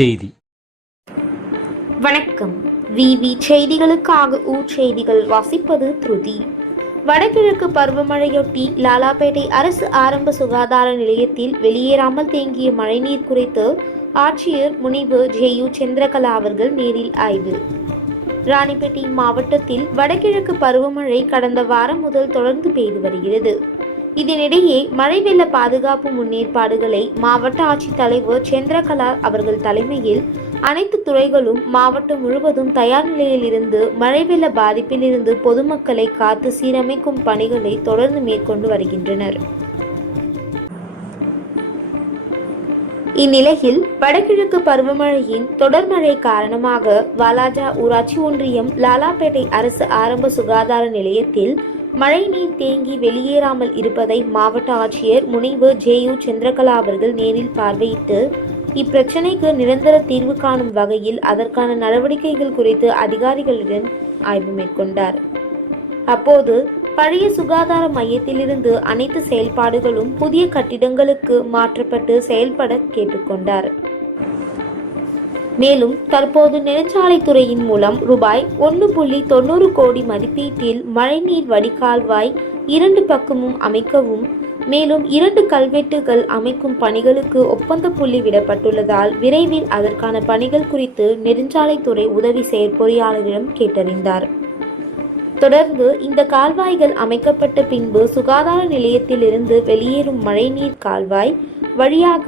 செய்தி. வணக்கம். விவி செய்திகளுக்காக ஊர் செய்திகள் வாசிப்பது திருதி. வடகிழக்கு பருவமழையொட்டி லாலாபேட்டை அரசு ஆரம்ப சுகாதார நிலையத்தில் வெளியேறாமல் தேங்கிய மழைநீர் குறித்து ஆட்சியர் முனைவு ஜே யு சந்திரகலா அவர்கள் நேரில் ஆய்வு. ராணிப்பேட்டை மாவட்டத்தில் வடகிழக்கு பருவமழை கடந்த வாரம் முதல் தொடர்ந்து பெய்து வருகிறது. இதனிடையே மழை வெள்ள பாதுகாப்பு முன்னேற்பாடுகளை மாவட்ட ஆட்சித்தலைவர் சந்திரகலா அவர்கள் தலைமையில் அனைத்து துறைகளும் மாவட்டம் முழுவதும் தயார் நிலையில் இருந்து மழை வெள்ள பாதிப்பில் இருந்து பொதுமக்களை காத்து சீரமைக்கும் பணிகளை தொடர்ந்து மேற்கொண்டு வருகின்றனர். இந்நிலையில் வடகிழக்கு பருவமழையின் தொடர் மழை காரணமாக வாலாஜா ஊராட்சி ஒன்றியம் லாலாப்பேட்டை அரசு ஆரம்ப சுகாதார நிலையத்தில் மழைநீர் தேங்கி வெளியேறாமல் இருப்பதை மாவட்ட ஆட்சியர் முனைவர் ஜே யு சந்திரகலா அவர்கள் நேரில் பார்வையிட்டு இப்பிரச்சினைக்கு நிரந்தர தீர்வு காணும் வகையில் அதற்கான நடவடிக்கைகள் குறித்து அதிகாரிகளிடம் ஆய்வு மேற்கொண்டார். அப்போது பழைய சுகாதார மையத்திலிருந்து அனைத்து செயல்பாடுகளும் புதிய கட்டிடங்களுக்கு மாற்றப்பட்டு செயல்பட கேட்டுக்கொண்டார். மேலும் தற்போது நெடுஞ்சாலைத்துறையின் மூலம் ரூபாய் ஒன்று புள்ளி தொண்ணூறு கோடி மதிப்பீட்டில் மழைநீர் வடிகால்வாய் இரண்டு பக்கமும் அமைக்கவும் மேலும் இரண்டு கல்வெட்டுகள் அமைக்கும் பணிகளுக்கு ஒப்பந்த புள்ளி விடப்பட்டுள்ளதால் விரைவில் அதற்கான பணிகள் குறித்து நெடுஞ்சாலைத்துறை உதவி செயற்பொறியாளரிடம் கேட்டறிந்தார். தொடர்ந்து இந்த கால்வாய்கள் அமைக்கப்பட்ட பின்பு சுகாதார நிலையத்திலிருந்து வெளியேறும் மழைநீர் கால்வாய் வழியாக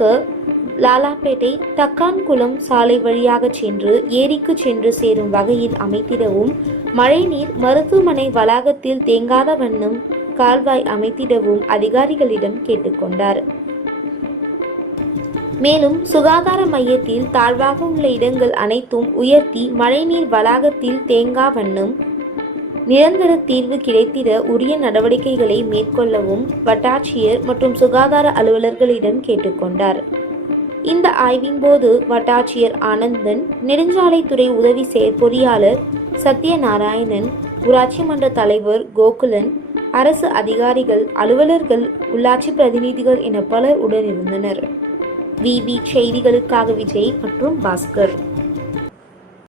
லாலாப்பேட்டை தக்கான்குளம் சாலை வழியாக சென்று ஏரிக்கு சென்று சேரும் வகையில் அமைத்திடவும் மழைநீர் மருத்துவமனை வளாகத்தில் தேங்காத வண்ணம் கால்வாய் அமைத்திடவும் அதிகாரிகளிடம் கேட்டுக்கொண்டார் மேலும் சுகாதார மையத்தில் தாழ்வாக உள்ள இடங்கள் அனைத்தும் உயர்த்தி மழைநீர் வளாகத்தில் தேங்கா வண்ணம் நிரந்தர தீர்வு கிடைத்திட உரிய நடவடிக்கைகளை மேற்கொள்ளவும் வட்டாட்சியர் மற்றும் சுகாதார அலுவலர்களிடம் கேட்டுக்கொண்டார் இந்த ஆய்வின் போது வட்டாட்சியர் ஆனந்தன் நெடுஞ்சாலைத்துறை உதவி செயற்பொறியாளர் சத்யநாராயணன் ஊராட்சி மன்ற தலைவர் கோகுலன் அரசு அதிகாரிகள் அலுவலர்கள் உள்ளாட்சி பிரதிநிதிகள் என பலர் உடனிருந்தனர். விபி செய்திகளுக்காக விஜய் மற்றும் பாஸ்கர்.